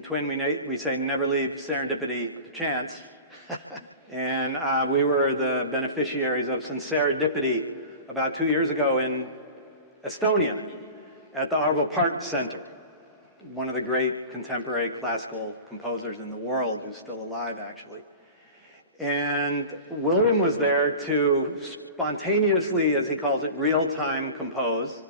In Twin, we say never leave serendipity to chance. And we were the beneficiaries of some serendipity about 2 years ago in Estonia at the Arvo Pärt Center, one of the great contemporary classical composers in the world, who's still alive, actually. And William was there to spontaneously, as he calls it, real-time compose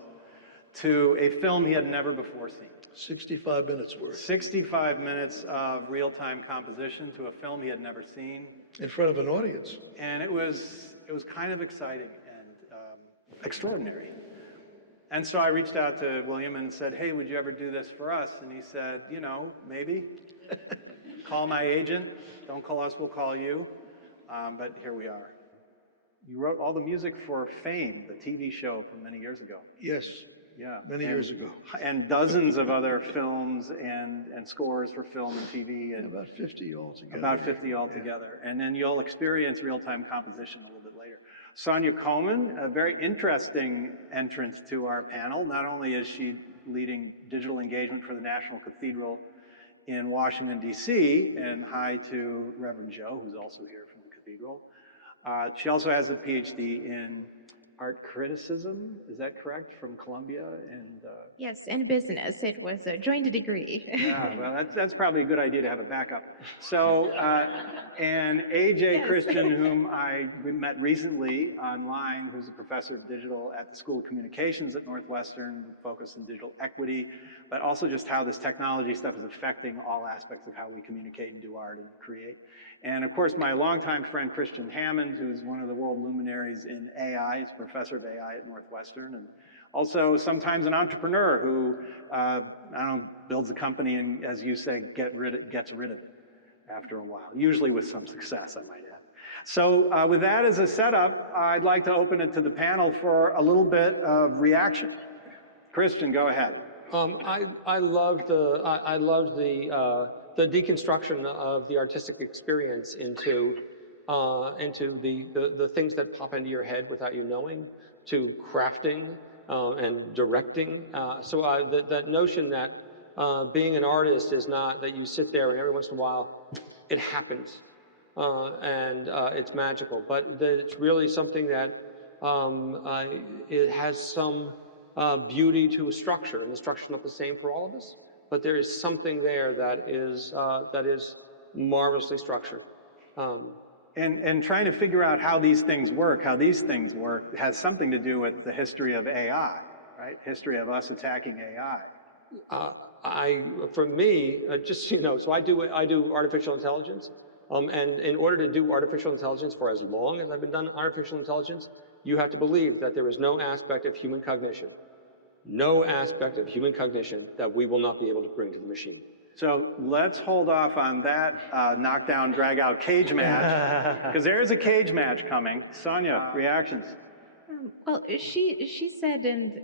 to a film he had never before seen. 65 minutes worth. 65 minutes of real-time composition to a film he had never seen. In front of an audience. And it was kind of exciting and extraordinary. And so I reached out to William and said, hey, would you ever do this for us? And he said, you know, maybe. Call my agent. Don't call us, we'll call you. But here we are. You wrote all the music for Fame, the TV show from many years ago. Yes. Yeah. Many years ago. And dozens of other films and scores for film and TV. And about 50 altogether. About 50 altogether. Yeah. And then you'll experience real-time composition a little bit later. Sonia Coman, a very interesting entrance to our panel. Not only is she leading digital engagement for the National Cathedral in Washington, D.C., and hi to Reverend Joe, who's also here from the Cathedral. She also has a Ph.D. in art criticism, is that correct, from Columbia? And yes, and business. It was a joint degree. Yeah, well, that's probably a good idea to have a backup. So, and AJ yes. Kristian, whom we met recently online, who's a professor of digital at the School of Communications at Northwestern, focused on digital equity, but also just how this technology stuff is affecting all aspects of how we communicate and do art and create. And of course, my longtime friend Kristian Hammond, who's one of the world luminaries in AI, he's a professor of AI at Northwestern, and also sometimes an entrepreneur who, builds a company and, as you say, gets rid of it after a while, usually with some success, I might add. So with that as a setup, I'd like to open it to the panel for a little bit of reaction. Kristian, go ahead. I loved the deconstruction of the artistic experience into the things that pop into your head without you knowing, to crafting and directing. So that notion that being an artist is not that you sit there and every once in a while it happens and it's magical, but that it's really something that it has some beauty to a structure, and the structure is not the same for all of us. But there is something there that is marvelously structured. And trying to figure out how these things work has something to do with the history of AI, right? History of us attacking AI. For me, just so you know, so I do artificial intelligence, and in order to do artificial intelligence for as long as I've been done artificial intelligence, you have to believe that there is no aspect of human cognition. No aspect of human cognition that we will not be able to bring to the machine. So let's hold off on that knockdown, drag-out cage match, because there is a cage match coming. Sonia, reactions? Well, she said, and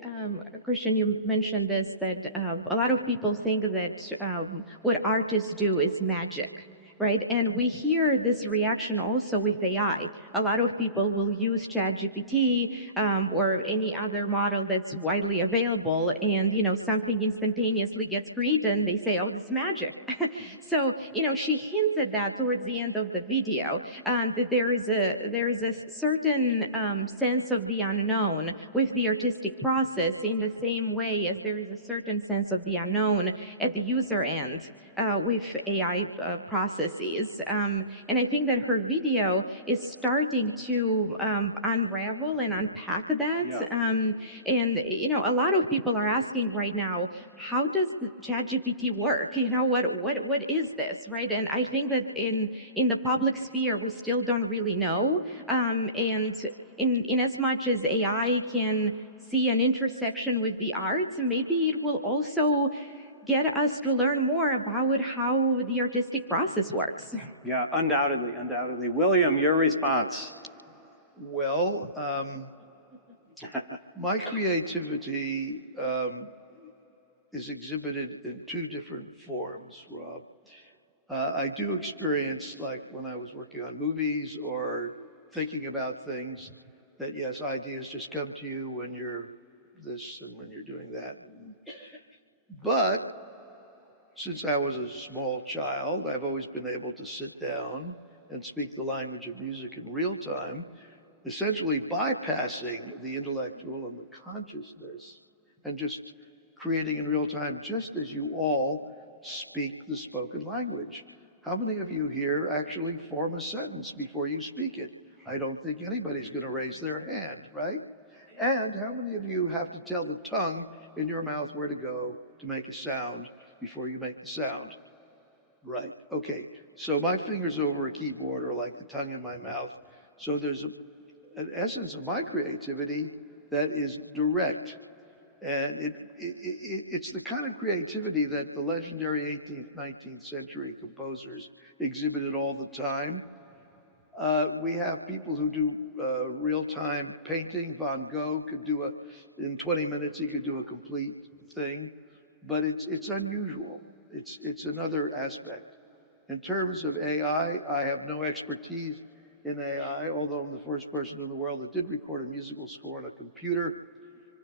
Kristian, you mentioned this, that a lot of people think that what artists do is magic. Right, and we hear this reaction also with AI. A lot of people will use ChatGPT or any other model that's widely available, and something instantaneously gets created, and they say, "Oh, this is magic." So she hints at that towards the end of the video, that there is a certain sense of the unknown with the artistic process, in the same way as there is a certain sense of the unknown at the user end. With AI processes. And I think that her video is starting to unravel and unpack that. Yeah. And a lot of people are asking right now, how does the ChatGPT work? What is this, right? And I think that in the public sphere, we still don't really know. And in as much as AI can see an intersection with the arts, maybe it will also get us to learn more about how the artistic process works. Yeah, undoubtedly, undoubtedly. William, your response? Well, my creativity is exhibited in two different forms, Rob. I do experience, like when I was working on movies or thinking about things, that yes, ideas just come to you when you're this and when you're doing that. But Since I was a small child, I've always been able to sit down and speak the language of music in real time, essentially bypassing the intellectual and the consciousness and just creating in real time, just as you all speak the spoken language. How many of you here actually form a sentence before you speak it? I don't think anybody's going to raise their hand, right? And how many of you have to tell the tongue in your mouth where to go to make a sound before you make the sound? Right, okay. So my fingers over a keyboard are like the tongue in my mouth. So there's an essence of my creativity that is direct. And it's the kind of creativity that the legendary 18th, 19th century composers exhibited all the time. We have people who do real-time painting. Van Gogh could do in 20 minutes, he could do a complete thing, but it's unusual. It's another aspect. In terms of AI, I have no expertise in AI, although I'm the first person in the world that did record a musical score on a computer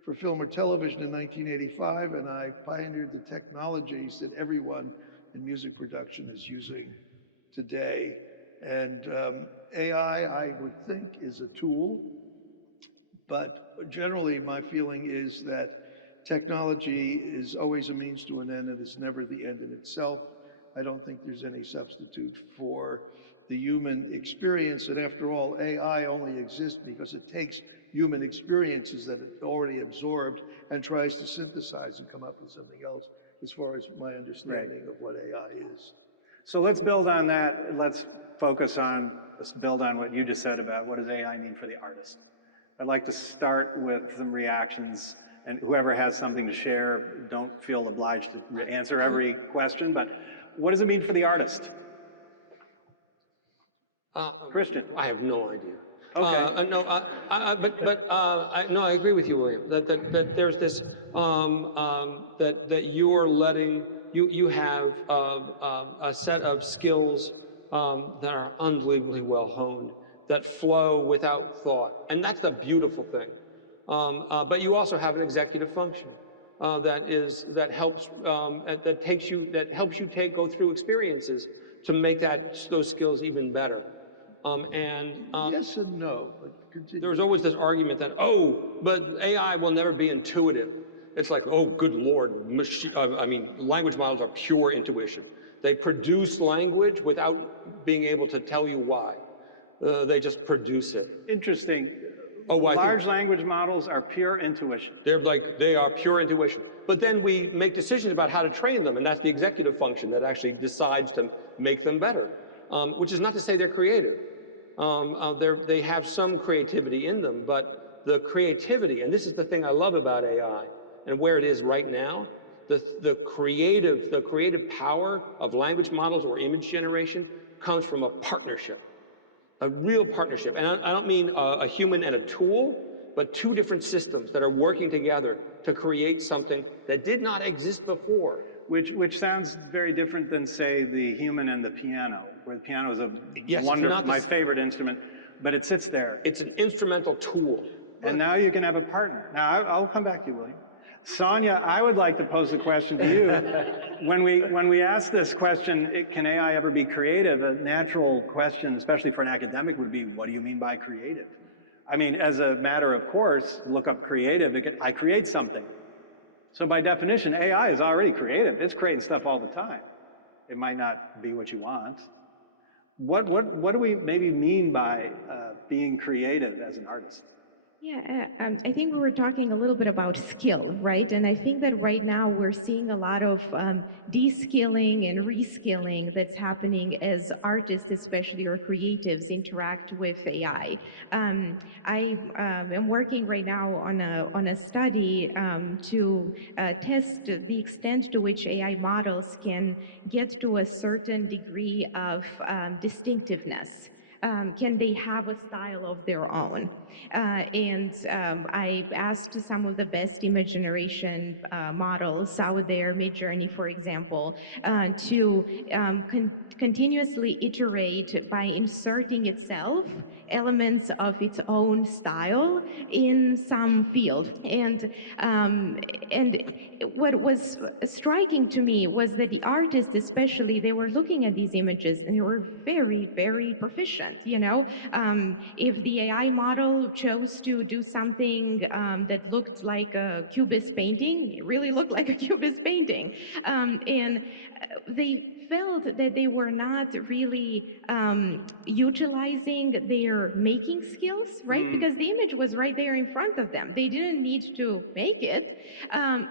for film or television in 1985, and I pioneered the technologies that everyone in music production is using today. And AI, I would think, is a tool, but generally my feeling is that technology is always a means to an end and is never the end in itself. I don't think there's any substitute for the human experience, and after all, AI only exists because it takes human experiences that it already absorbed and tries to synthesize and come up with something else, as far as my understanding of what AI is. So let's build on that. Let's build on what you just said about what does AI mean for the artist. I'd like to start with some reactions, and whoever has something to share, don't feel obliged to answer every question, but what does it mean for the artist? Kristian. I have no idea. Okay. No, I agree with you, William. That there's this that you're letting you have a set of skills that are unbelievably well honed, that flow without thought, and that's the beautiful thing. But you also have an executive function that helps you go through experiences to make those skills even better. Yes and no, but continue. There's always this argument that, but AI will never be intuitive. It's like, oh, good Lord, language models are pure intuition. They produce language without being able to tell you why. They just produce it. Interesting. Large language models are pure intuition. They are pure intuition. But then we make decisions about how to train them, and that's the executive function that actually decides to make them better, which is not to say they're creative. They have some creativity in them, but the creativity, and this is the thing I love about AI and where it is right now, the creative power of language models or image generation comes from a partnership, a real partnership. And I don't mean a human and a tool, but two different systems that are working together to create something that did not exist before. Which sounds very different than, say, the human and the piano, where the piano is my favorite instrument, but it sits there. It's an instrumental tool. And now you can have a partner. Now, I'll come back to you, William. Sonia, I would like to pose a question to you. When we ask this question, can AI ever be creative, a natural question, especially for an academic, would be, what do you mean by creative? I mean, as a matter of course, look up creative, I create something. So by definition, AI is already creative. It's creating stuff all the time. It might not be what you want. What do we maybe mean by being creative as an artist? Yeah, I think we were talking a little bit about skill, right? And I think that right now we're seeing a lot of de-skilling and reskilling that's happening as artists, especially, or creatives, interact with AI. I am working right now on a study to test the extent to which AI models can get to a certain degree of distinctiveness. Can they have a style of their own? I asked some of the best image generation models out there, Midjourney, for example, to continuously iterate by inserting itself elements of its own style in some field. And and what was striking to me was that the artists, especially, they were looking at these images and they were very, very proficient. If the AI model chose to do something that looked like a Cubist painting, it really looked like a Cubist painting, and they felt that they were not really utilizing their making skills, right? Because the image was right there in front of them. They didn't need to make it,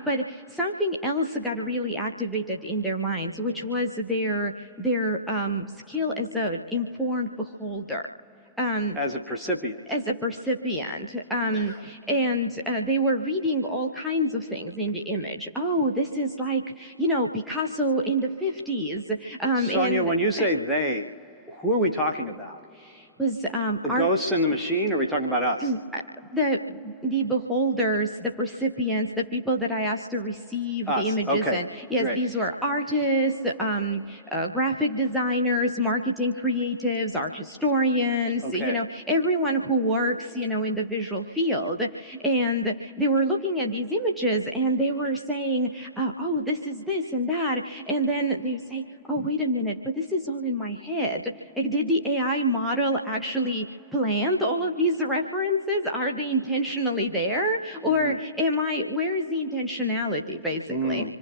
but something else got really activated in their minds, which was their skill as an informed beholder. As a percipient. As a percipient. They were reading all kinds of things in the image. Oh, this is like, Picasso in the 50s. Sonia, when you say they, who are we talking about? Was the ghosts in the machine, or are we talking about us? The beholders, the percipients, the people that I asked to receive the images. Okay. And yes, Great. These were artists, graphic designers, marketing creatives, art historians, everyone who works, in the visual field. And they were looking at these images and they were saying, oh, this is this and that. And then they say, oh, wait a minute, but this is all in my head. Like, did the AI model actually plant all of these references? Are they intentionally there? Or where is the intentionality, basically?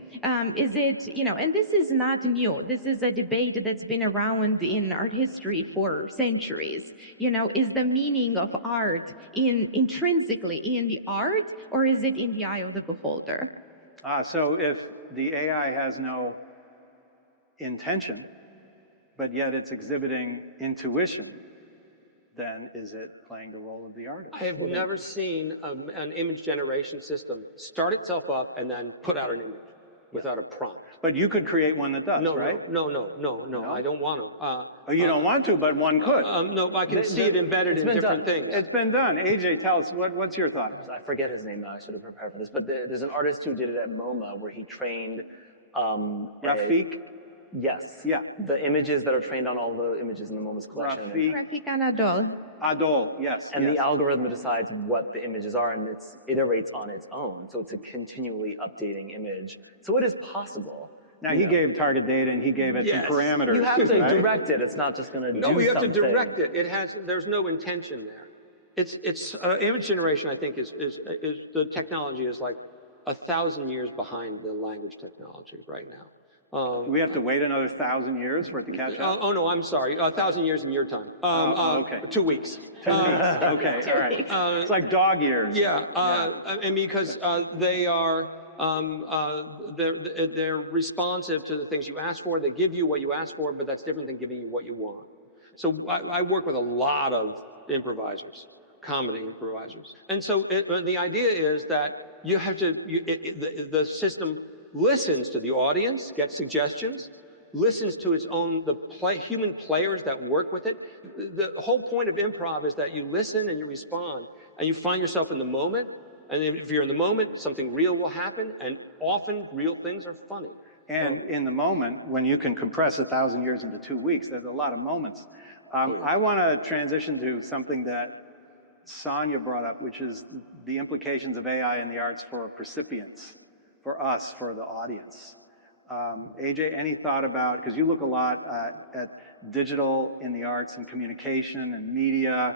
Is it, and this is not new. This is a debate that's been around in art history for centuries. Is the meaning of art intrinsically in the art, or is it in the eye of the beholder? So if the AI has no intention, but yet it's exhibiting intuition, then is it playing the role of the artist? I have never seen an image generation system start itself up and then put out an image without a prompt. But you could create one that does, right? No, I don't want to. You don't want to, but one could. No, I can see it embedded in different things. It's been done. AJ, tell us, what's your thought? I forget his name now, I should have prepared for this, but there's an artist who did it at MOMA where he trained... Rafik? Yes. Yeah. The images that are trained on all the images in the MOMA's collection. Rafik Anadol. Adol, yes. And the algorithm decides what the images are, and it iterates on its own. So it's a continually updating image. So it is possible. Now, he gave target data, and he gave it some parameters. You have to direct it. It's not just going to do something. No, you have to direct it. There's no intention there. It's image generation, I think, is the technology is like 1,000 years behind the language technology right now. We have to wait another 1,000 years for it to catch up? Oh, no, I'm sorry. 1,000 years in your time. Okay. 2 weeks. 2 weeks. Okay, all right. It's like dog years. Yeah, and because they are, they're responsive to the things you ask for. They give you what you ask for, but that's different than giving you what you want. So I work with a lot of improvisers, comedy improvisers. And so the idea is that you have to, the system listens to the audience, gets suggestions, listens to its own, human players that work with it. The whole point of improv is that you listen and you respond, and you find yourself in the moment, and if you're in the moment, something real will happen, and often real things are funny. And in the moment, when you can compress 1,000 years into 2 weeks, there's a lot of moments. I want to transition to something that Sonia brought up, which is the implications of AI in the arts for percipients. For us, for the audience. AJ, any thought about, because you look a lot at digital in the arts and communication and media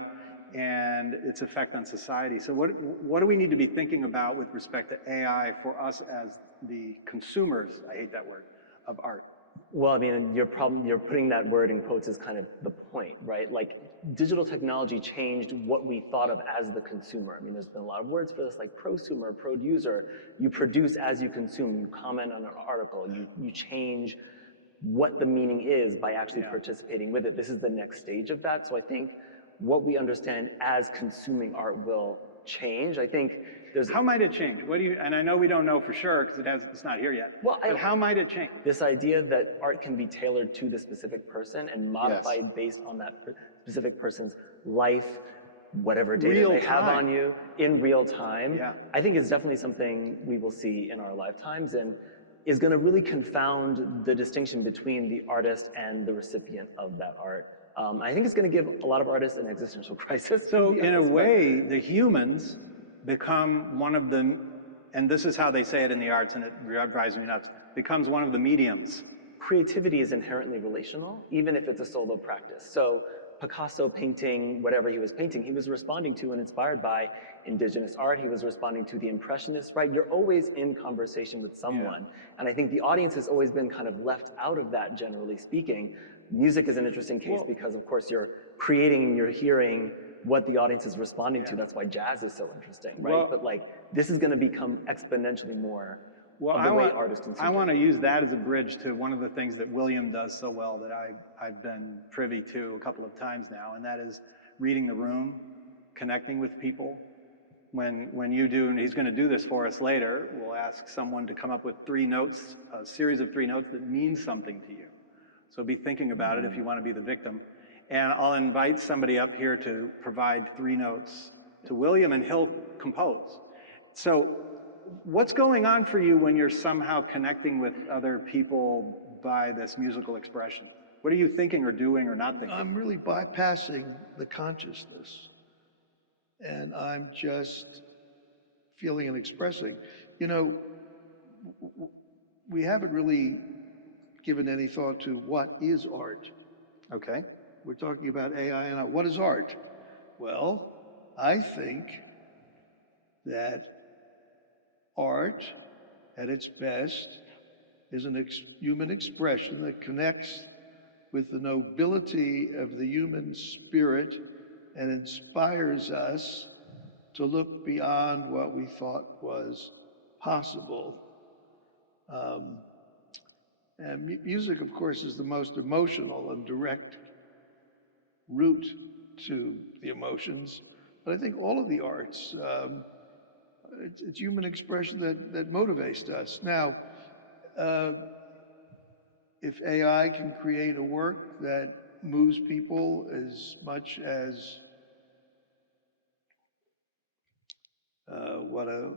and its effect on society. So what do we need to be thinking about with respect to AI for us as the consumers, I hate that word, of art? Well, I mean, you're putting that word in quotes is kind of the point, right? Like, digital technology changed what we thought of as the consumer. I mean, there's been a lot of words for this, like prosumer, producer. You produce as you consume. You comment on an article. You change what the meaning is by actually participating with it. This is the next stage of that. So I think what we understand as consuming art will change. I think there's... How might it change? What do you, and I know we don't know for sure because it's not here yet, but how might it change? This idea that art can be tailored to the specific person and modified based on that specific person's life, whatever data they have on you in real time, I think is definitely something we will see in our lifetimes and is going to really confound the distinction between the artist and the recipient of that art. I think it's going to give a lot of artists an existential crisis. So in a way, the humans become one of the and this is how they say it in the arts, and it drives me nuts, becomes one of the mediums. Creativity is inherently relational, even if it's a solo practice. So Picasso painting whatever he was painting, he was responding to and inspired by indigenous art. He was responding to the Impressionists, right? You're always in conversation with someone. And I think the audience has always been kind of left out of that, generally speaking. Music is an interesting case because, of course, you're creating and you're hearing what the audience is responding to. That's why jazz is so interesting, right? Well, but like, this is going to become exponentially more well, of the way artists consume I want to it. use that as a bridge to one of the things that William does so well that I've been privy to a couple of times now, and that is reading the room, connecting with people. When you do, and he's going to do this for us later, we'll ask someone to come up with 3 notes, a series of 3 notes that mean something to you. So be thinking about it if you want to be the victim. And I'll invite somebody up here to provide 3 notes to William, and he'll compose. So what's going on for you when you're somehow connecting with other people by this musical expression? What are you thinking or doing or not thinking? I'm really bypassing the consciousness, and I'm just feeling and expressing. You know, we haven't really given any thought to what is art. Okay. We're talking about AI and what is art? Well, I think that art, at its best, is an human expression that connects with the nobility of the human spirit and inspires us to look beyond what we thought was possible. And music, of course, is the most emotional and direct route to the emotions. But I think all of the arts, it's human expression that motivates us. Now, if AI can create a work that moves people as much as what a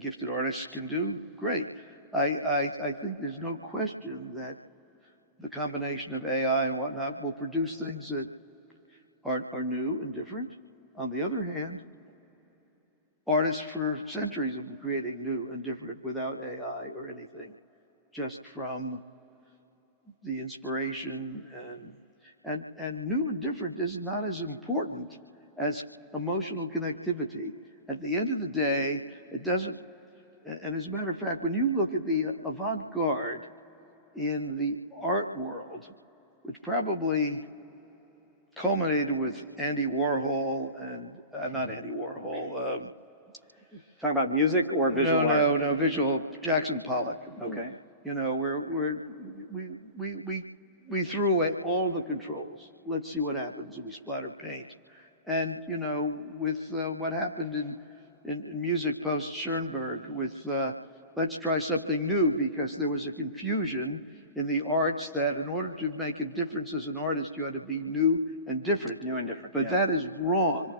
gifted artist can do, great. I think there's no question that the combination of AI and whatnot will produce things that are new and different. On the other hand, artists for centuries have been creating new and different without AI or anything, just from the inspiration and new and different is not as important as emotional connectivity. At the end of the day, it doesn't, and as a matter of fact, when you look at the avant-garde in the art world, which probably culminated with Andy Warhol and, not Andy Warhol. Talking about music or visual art? No, visual, Jackson Pollock. Okay. You know, we threw away all the controls. Let's see what happens, and we splattered paint. And, you know, with what happened in music post Schoenberg with let's try something new, because there was a confusion in the arts that in order to make a difference as an artist, you had to be new and different. New and different, But that is wrong.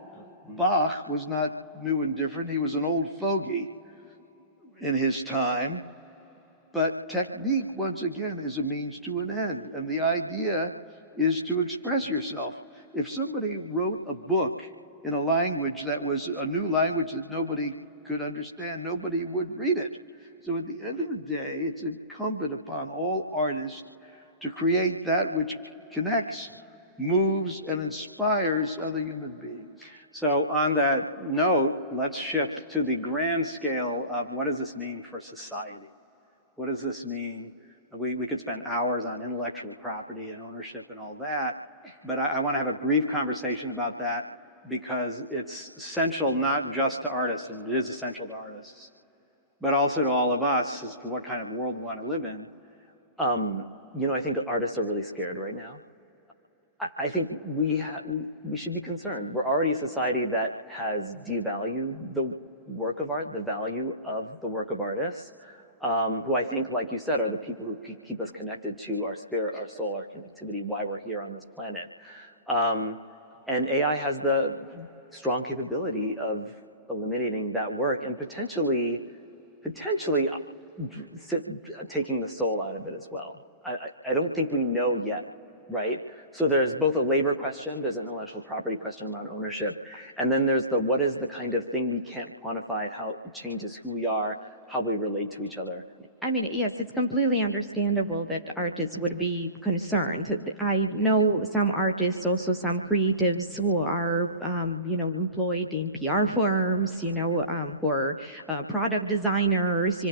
Bach was not new and different. He was an old fogey in his time. But technique, once again, is a means to an end. And the idea is to express yourself. If somebody wrote a book in a language that was a new language that nobody could understand, nobody would read it. So at the end of the day, it's incumbent upon all artists to create that which connects, moves, and inspires other human beings. So on that note, let's shift to the grand scale of what does this mean for society? What does this mean? We could spend hours on intellectual property and ownership and all that, but I want to have a brief conversation about that because it's essential not just to artists, and it is essential to artists, but also to all of us as to what kind of world we want to live in. You know, I think artists are really scared right now. I think we should be concerned. We're already a society that has devalued the work of art, the value of the work of artists, who I think, like you said, are the people who keep us connected to our spirit, our soul, our connectivity, why we're here on this planet. And AI has the strong capability of eliminating that work and potentially taking the soul out of it as well. I don't think we know yet, right? So there's both a labor question, there's an intellectual property question around ownership, and then there's the what is the kind of thing we can't quantify, how it changes who we are, how we relate to each other. I mean, yes, it's completely understandable that artists would be concerned. I know some artists, also some creatives who are, employed in PR firms, who are product designers,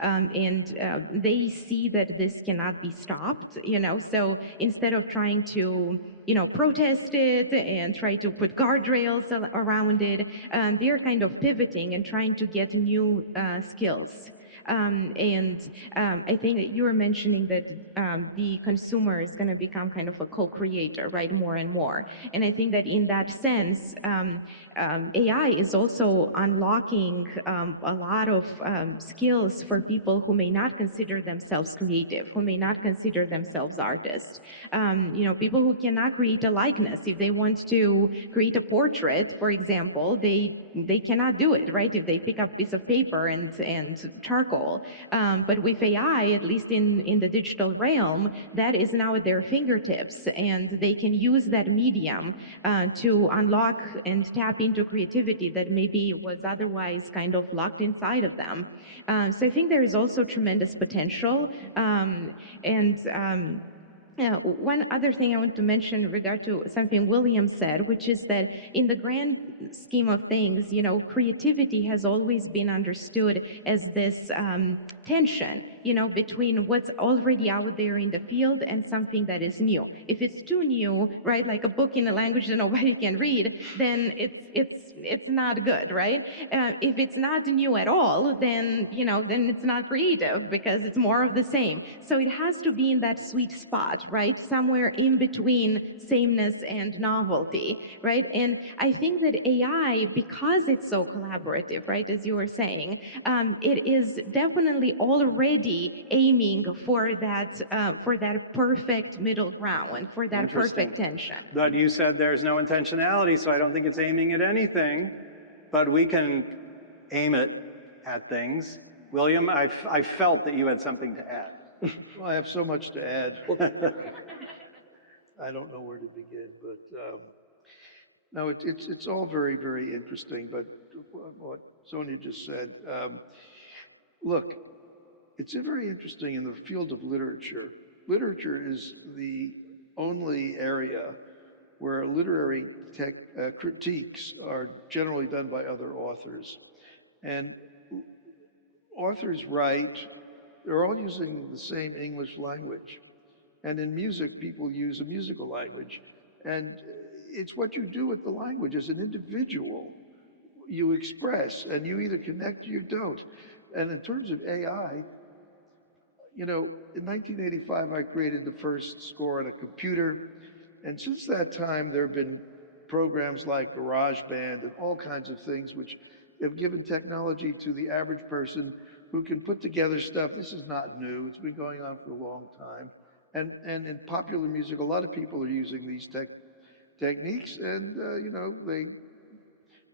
and they see that this cannot be stopped, So instead of trying to protest it and try to put guardrails around it, they're kind of pivoting and trying to get new skills. I think that you were mentioning that the consumer is going to become kind of a co-creator, right, more and more. And I think that in that sense, AI is also unlocking a lot of skills for people who may not consider themselves creative, who may not consider themselves artists. People who cannot create a likeness. If they want to create a portrait, for example, they cannot do it, right? If they pick up a piece of paper and charcoal. But with AI, at least in the digital realm, that is now at their fingertips, and they can use that medium to unlock and tap into creativity that maybe was otherwise kind of locked inside of them. So I think there is also tremendous potential. One other thing I want to mention in regard to something William said, which is that in the grand scheme of things, creativity has always been understood as this tension, between what's already out there in the field and something that is new. If it's too new, right, like a book in a language that nobody can read, then it's not good, right? If it's not new at all, then it's not creative because it's more of the same. So it has to be in that sweet spot, right? Somewhere in between sameness and novelty, right? And I think that AI, because it's so collaborative, right, as you were saying, it is definitely already aiming for that perfect middle ground, for that perfect tension. But you said there's no intentionality, so I don't think it's aiming at anything, but we can aim it at things. William, I felt that you had something to add. Well, I have so much to add. I don't know where to begin, but no, it's all very, very interesting. But what Sonia just said, look, it's very interesting in the field of literature. Literature is the only area where literary critiques are generally done by other authors. And authors write, they're all using the same English language. And in music, people use a musical language. And it's what you do with the language as an individual. You express, and you either connect or you don't. And in terms of AI, in 1985, I created the first score on a computer. And since that time, there have been programs like GarageBand and all kinds of things which have given technology to the average person who can put together stuff. This is not new. It's been going on for a long time. And in popular music, a lot of people are using these techniques, and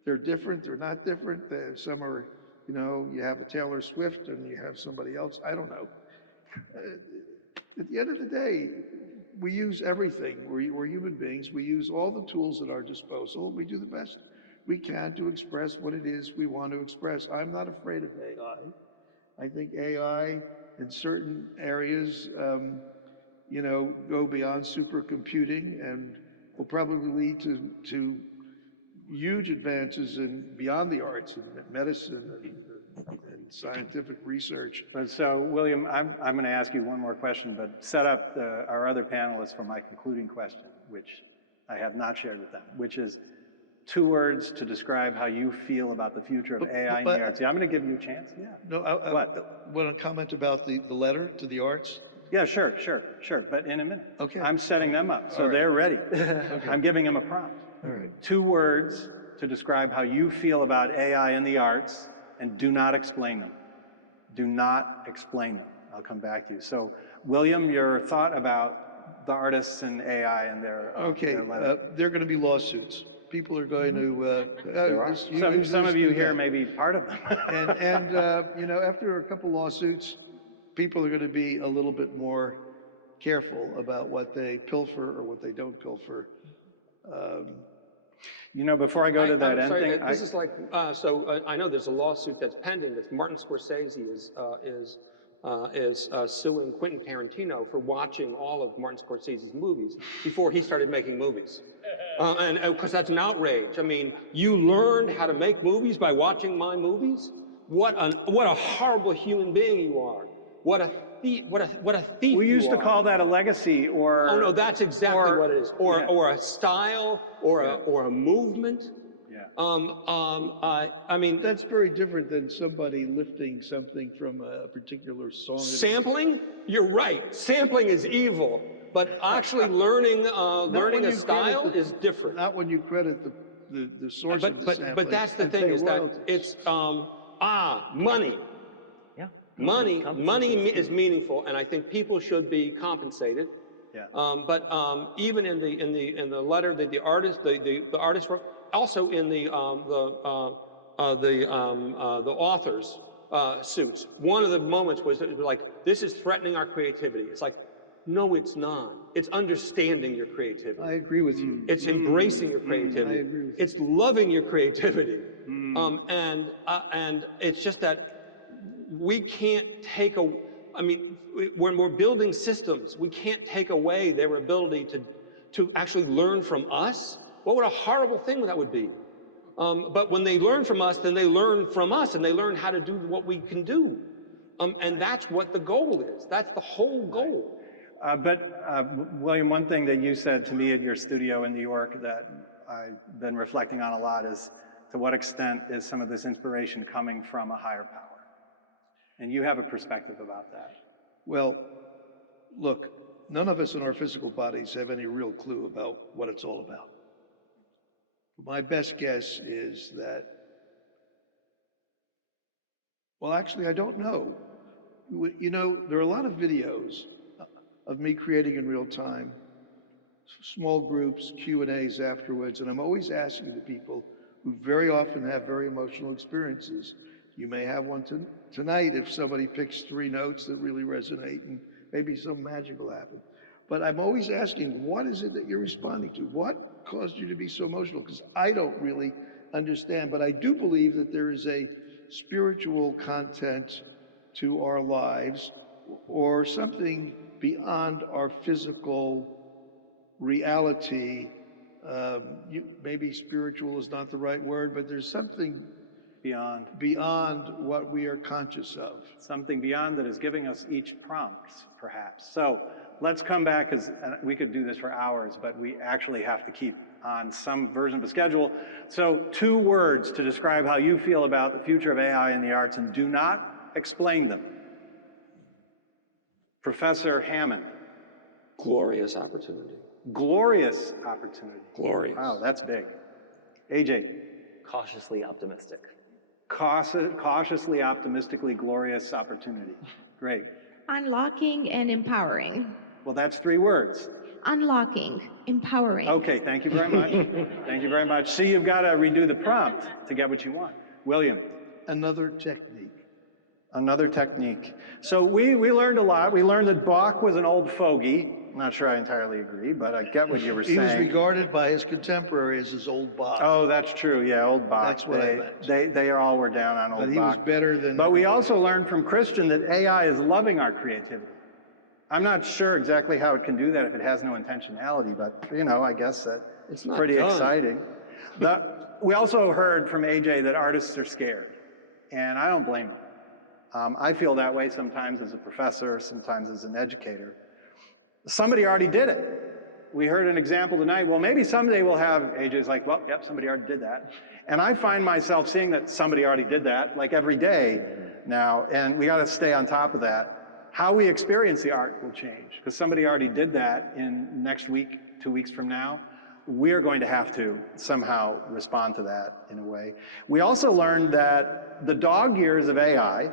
they're different. They're not different. Some are, you have a Taylor Swift and you have somebody else. I don't know. At the end of the day, we use everything. We're human beings. We use all the tools at our disposal. We do the best we can to express what it is we want to express. I'm not afraid of AI. I think AI in certain areas, go beyond supercomputing and will probably lead to huge advances in beyond the arts and medicine and scientific research. But so, William, I'm going to ask you one more question, but set up our other panelists for my concluding question, which I have not shared with them, which is 2 words to describe how you feel about the future of AI in the arts. Yeah, I'm going to give you a chance. Yeah. No, I want to comment about the letter to the arts. Yeah, sure, but in a minute. Okay. I'm setting them up, so they're ready. Okay. I'm giving them a prompt. All right. 2 words to describe how you feel about AI in the arts, and do not explain them. Do not explain them. I'll come back to you. So, William, your thought about the artists and AI and their there are going to be lawsuits. People are going to. Some of you here may be part of them. and after a couple lawsuits, people are going to be a little bit more careful about what they pilfer or what they don't pilfer. You know, before I go to that I'm sorry, ending, this is like, I know there's a lawsuit that's pending that Martin Scorsese is suing Quentin Tarantino for watching all of Martin Scorsese's movies before he started making movies. And because that's an outrage. I mean, you learned how to make movies by watching my movies? What a horrible human being you are. What a thief we used you to are. call that a legacy, or Oh no, that's exactly what it is. yeah. Or a style, or a movement. Yeah. I mean, That's very different than somebody lifting something from a particular song. sampling. You're right. Sampling is evil, but actually learning a style is different. Not when you credit the source of the sampling. But that's the and thing pay is that royalties. it's money. Yeah. Money Compensation is meaningful, and I think people should be compensated. Yeah. But even in the letter that the artist wrote, also in the author's suits, one of the moments was like, this is threatening our creativity. It's like, no, it's not. It's understanding your creativity. I agree with you. It's embracing your creativity. I agree with you. It's loving your creativity. And it's just that we can't take when we're building systems, we can't take away their ability to actually learn from us. What a horrible thing that would be. But when they learn from us, then they learn from us and they learn how to do what we can do. And that's what the goal is. That's the whole goal. William, one thing that you said to me at your studio in New York that I've been reflecting on a lot is, to what extent is some of this inspiration coming from a higher power? And you have a perspective about that. Well, look, none of us in our physical bodies have any real clue about what it's all about. My best guess is that, well, actually, I don't know. You know, there are a lot of videos of me creating in real time, small groups, Q&As afterwards, and I'm always asking the people who very often have very emotional experiences. You may have one tonight if somebody picks 3 notes that really resonate, and maybe some magic will happen. But I'm always asking, what is it that you're responding to? What caused you to be so emotional? Because I don't really understand, but I do believe that there is a spiritual content to our lives, or something beyond our physical reality. Maybe spiritual is not the right word, but there's something beyond what we are conscious of. Something beyond that is giving us each prompts, perhaps. So let's come back, because we could do this for hours, but we actually have to keep on some version of a schedule. So 2 words to describe how you feel about the future of AI in the arts, and do not explain them. Professor Hammond. Glorious opportunity. Glorious opportunity. Glorious. Wow, that's big. AJ. Cautiously optimistic. Cautiously, optimistically glorious opportunity. Great. Unlocking and empowering. Well, that's 3 words. Unlocking, empowering. Okay, thank you very much. Thank you very much. See, you've got to redo the prompt to get what you want. William. Another technique. Another technique. So we learned a lot. We learned that Bach was an old fogey. I'm not sure I entirely agree, but I get what you were saying. He was regarded by his contemporaries as old Bach. Oh, that's true. Yeah, old Bach. That's what I meant. They all were down on old Bach. But he was better than... But we also learned from Kristian that AI is loving our creativity. I'm not sure exactly how it can do that if it has no intentionality, but you know, I guess that it's pretty exciting. We also heard from AJ that artists are scared, and I don't blame them. I feel that way sometimes as a professor, sometimes as an educator. Somebody already did it. We heard an example tonight. Well, maybe someday we'll have, AJ's like, well, yep, somebody already did that. And I find myself seeing that somebody already did that, like every day now, and we got to stay on top of that. How we experience the art will change, because somebody already did that in next week, 2 weeks from now. We're going to have to somehow respond to that in a way. We also learned that the dog years of AI,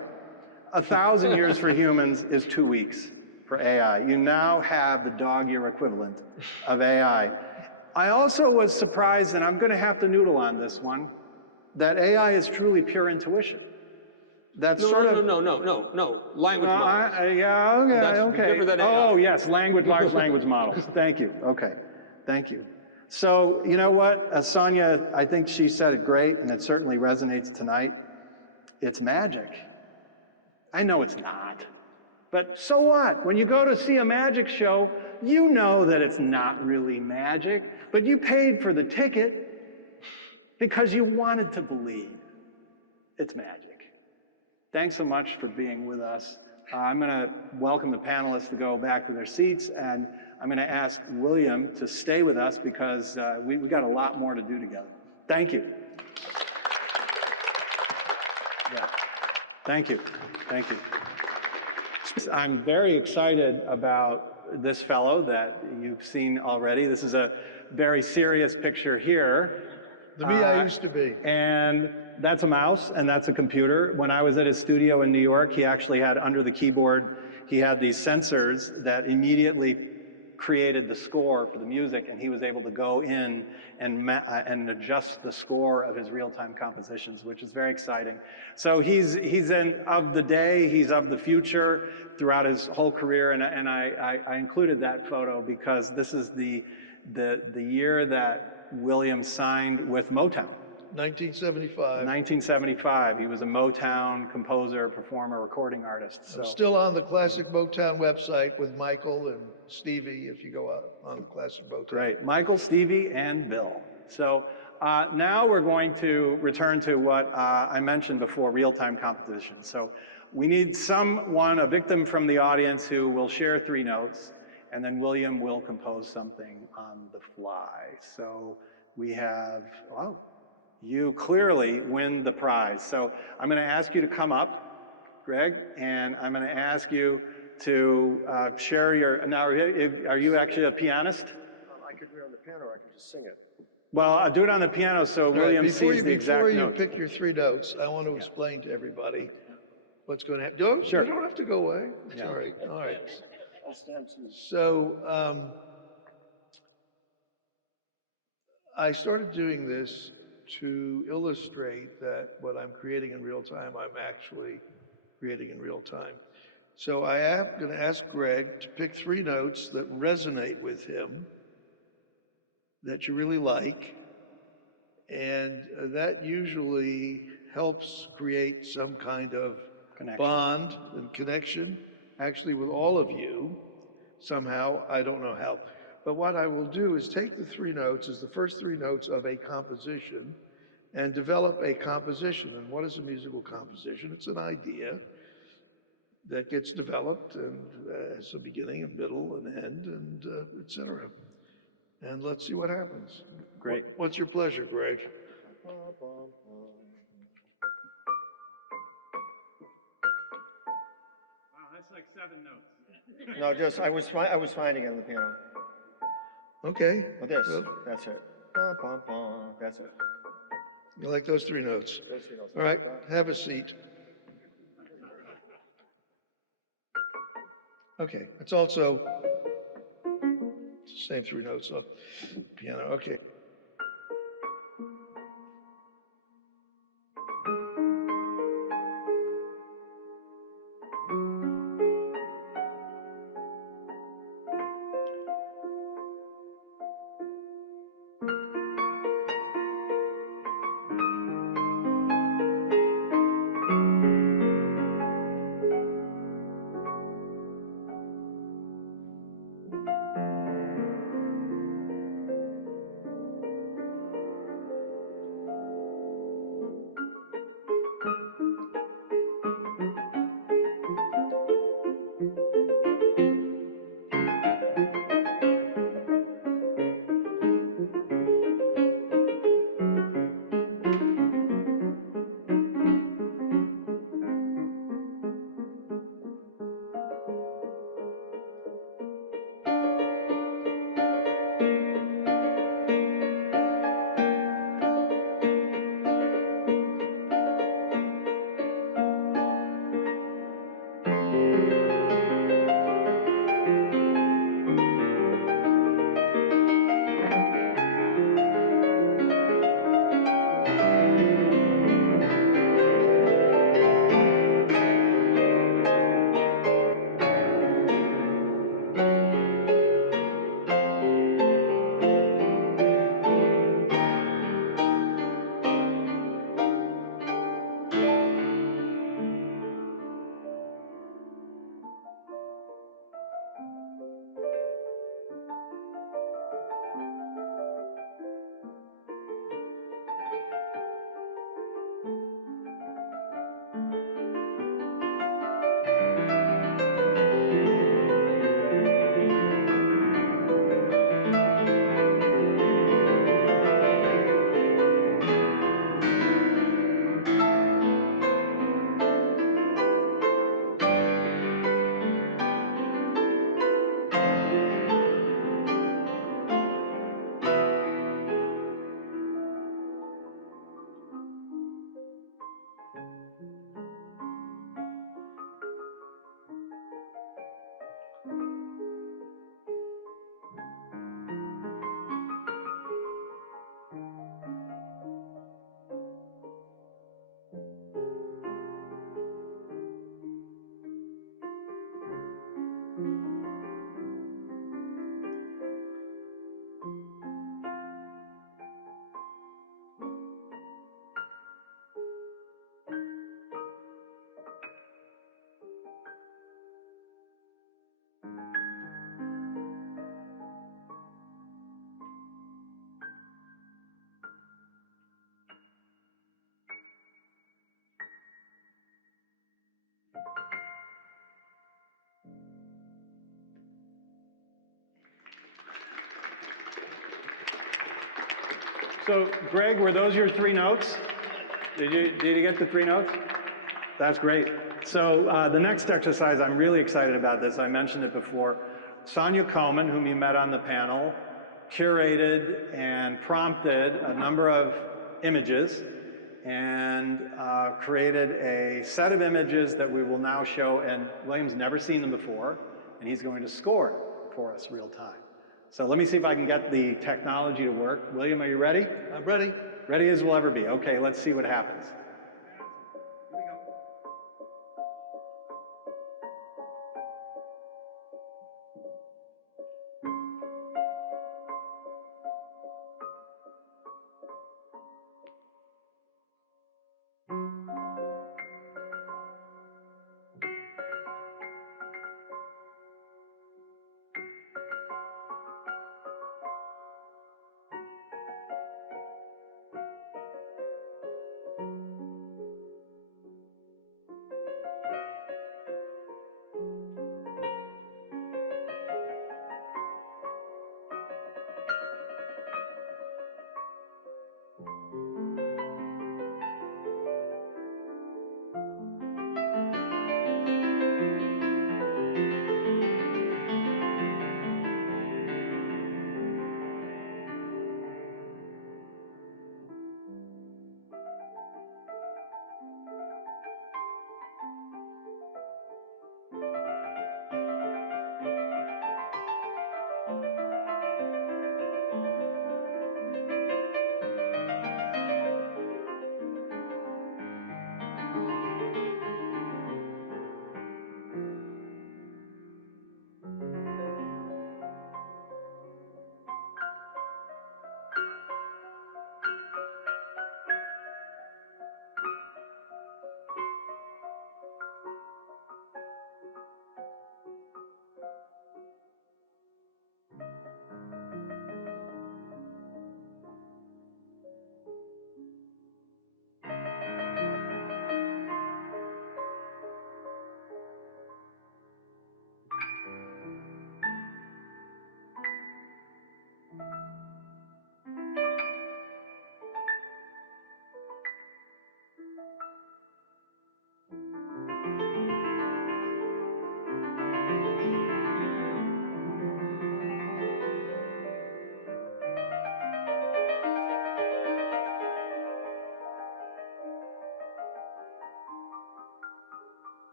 1,000 years for humans is 2 weeks for AI. You now have the dog year equivalent of AI. I also was surprised, and I'm going to have to noodle on this one, that AI is truly pure intuition. That's No, sort of... no. Language models. Yeah, okay, That's okay. different than AI. Oh, yes, large language models. Thank you. Okay, thank you. So, you know what, Sonia, I think she said it great, and it certainly resonates tonight. It's magic. I know it's not, but so what? When you go to see a magic show, you know that it's not really magic, but you paid for the ticket because you wanted to believe it's magic. Thanks so much for being with us. I'm going to welcome the panelists to go back to their seats, and I'm going to ask William to stay with us because we've got a lot more to do together. Thank you. Yeah. Thank you. Thank you. I'm very excited about this fellow that you've seen already. This is a very serious picture here. The me I used to be. And that's a mouse, and that's a computer. When I was at his studio in New York, he actually had under the keyboard, he had these sensors that immediately created the score for the music, and he was able to go in and adjust the score of his real-time compositions, which is very exciting. So he's of the day, he's of the future throughout his whole career, and I included that photo because this is the year that William signed with Motown. 1975. 1975. He was a Motown composer, performer, recording artist. So. I'm still on the Classic Motown website with Michael and Stevie, if you go out on the Classic Motown. Great. Michael, Stevie, and Bill. So now we're going to return to what I mentioned before, real-time composition. So we need someone, a victim from the audience, who will share 3 notes, and then William will compose something on the fly. So we have, wow. You clearly win the prize. So I'm going to ask you to come up, Greg, and I'm going to ask you to share your, now are you actually a pianist? I could do it on the piano, or I could just sing it. Well, I'll do it on the piano so William sees the exact Before note. you pick your 3 notes, I want to explain to everybody what's going to happen. Sure. You don't have to go away. It's Yeah. all right. All right. I'll stand too. So I started doing this to illustrate that what I'm creating in real time, I'm actually creating in real time. So I am going to ask Greg to pick 3 notes that resonate with him, that you really like, and that usually helps create some kind of bond and connection, actually with all of you, somehow, I don't know how. But what I will do is take the 3 notes as the first 3 notes of a composition and develop a composition. And what is a musical composition? It's an idea that gets developed and has a beginning, a middle, an end, and et cetera. And let's see what happens. Great. What's your pleasure, Greg? Wow, that's like 7 notes. No, just I was finding it on the piano. Okay. Oh, this. Well, That's it. That's it. you like those 3 notes? Those 3 notes. All right, have a seat. Okay, it's also the same 3 notes off piano. Okay. So, Greg, were those your 3 notes? Did you get the 3 notes? That's great. So the next exercise, I'm really excited about this. I mentioned it before. Sonia Coman, whom you met on the panel, curated and prompted a number of images and created a set of images that we will now show, and William's never seen them before, and he's going to score for us real time. So let me see if I can get the technology to work. William, are you ready? I'm ready. Ready as we'll ever be. Okay, let's see what happens.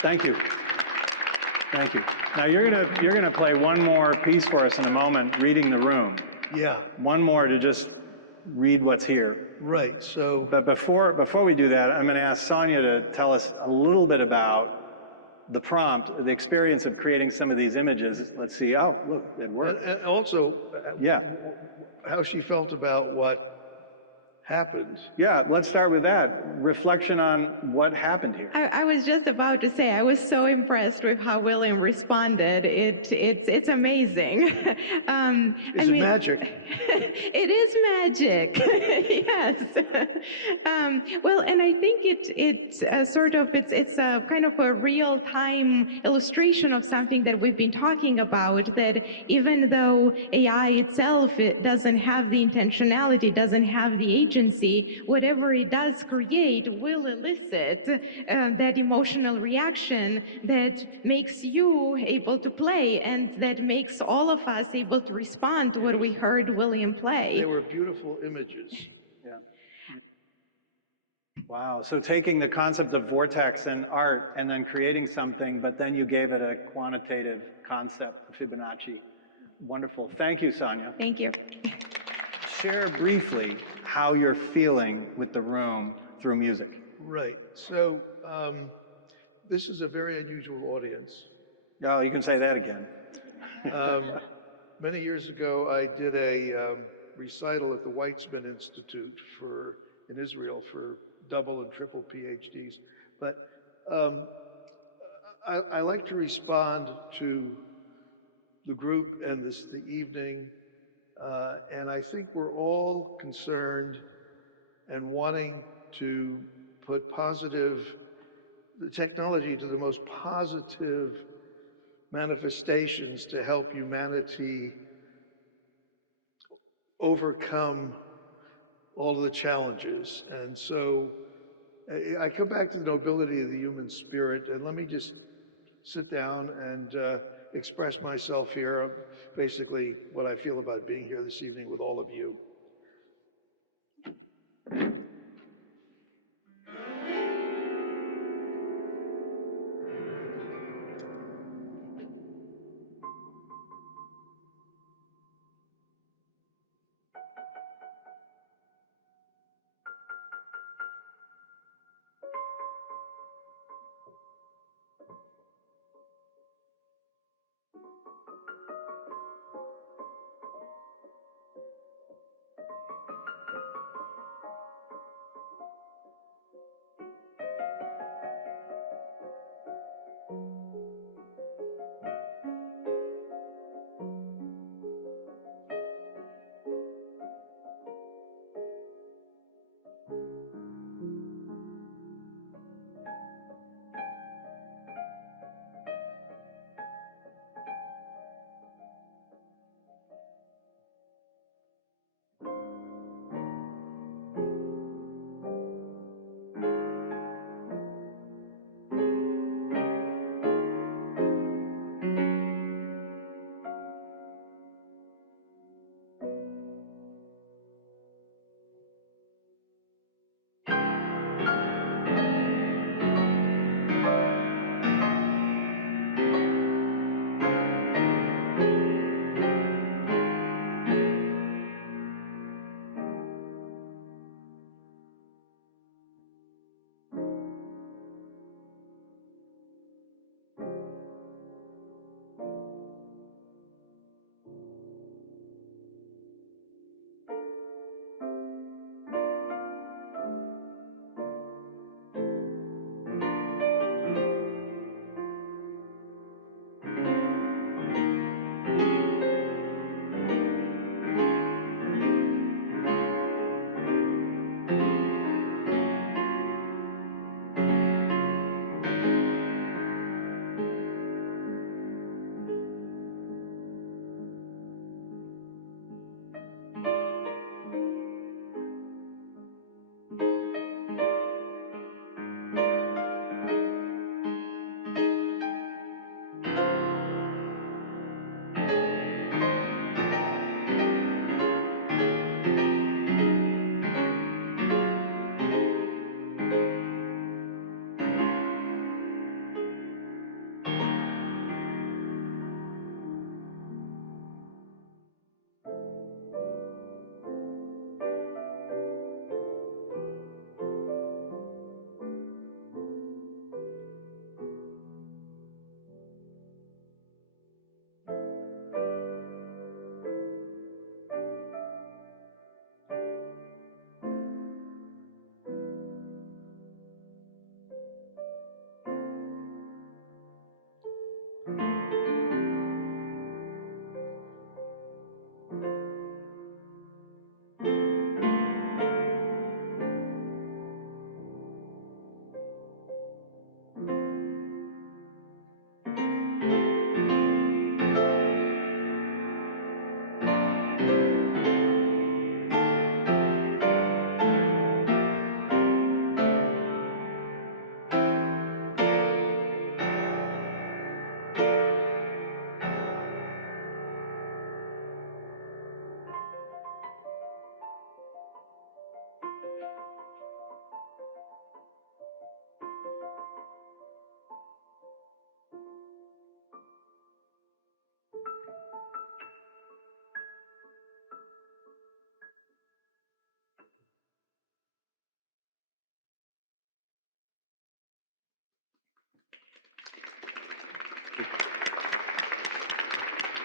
Thank you. Thank you. Now you're gonna play one more piece for us in a moment, reading the room. Yeah. One more to just read what's here. Right, so, But before we do that, I'm going to ask Sonia to tell us a little bit about the prompt, the experience of creating some of these images. Let's see. Oh, look, it worked. and also, Yeah. how she felt about what happened. Yeah, let's start with that. Reflection on what happened here. I was just about to say, I was so impressed with how William responded. It's amazing. Is it magic? It is magic. Yes. Well, and I think it's a kind of a real-time illustration of something that we've been talking about. That even though AI itself, it doesn't have the intentionality, doesn't have the agency, whatever it does create will elicit that emotional reaction that makes you able to play and that makes all of us able to respond to what we heard William play. They were beautiful images. Yeah. Wow. So taking the concept of vortex and art and then creating something, but then you gave it a quantitative concept, Fibonacci. Wonderful. Thank you, Sonia. Thank you. Share briefly how you're feeling with the room through music. Right, so this is a very unusual audience. Oh, you can say that again. Many years ago, I did a recital at the Weizmann Institute in Israel for double and triple PhDs. But I like to respond to the group and the evening, and I think we're all concerned and wanting to put the technology to the most positive manifestations to help humanity overcome all of the challenges. And so I come back to the nobility of the human spirit, and let me just sit down and express myself here, basically what I feel about being here this evening with all of you.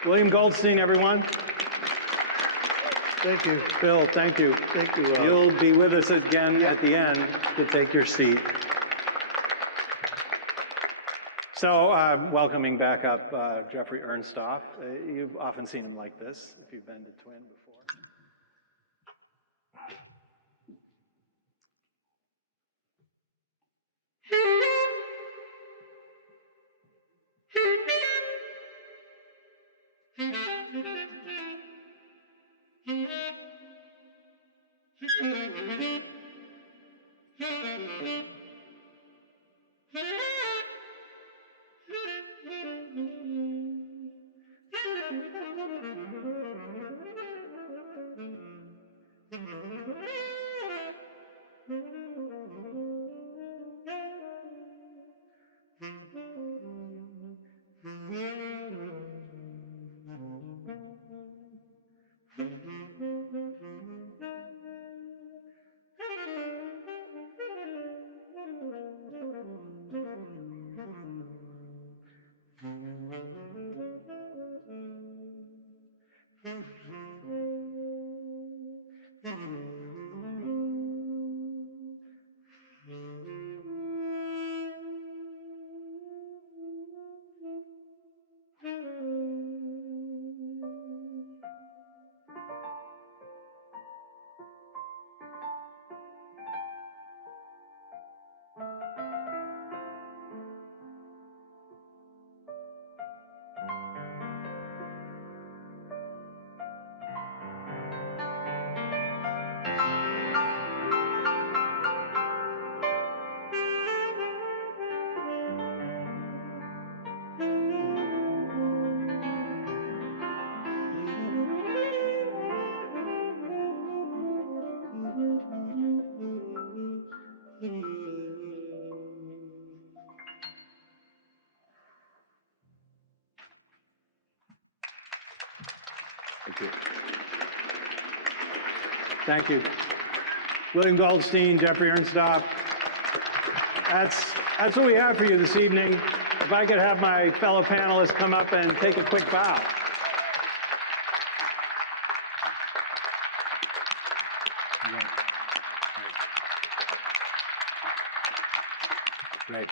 William Goldstein, everyone. Thank you. Bill, thank you. Thank you, Rob. You'll be with us again at the end to take your seat. So welcoming back up Jeffrey Ernstoff. You've often seen him like this if you've been to Twin before. Thank you. Thank you. William Goldstein, Jeffrey Ernstoff. That's what we have for you this evening. If I could have my fellow panelists come up and take a quick bow. Right.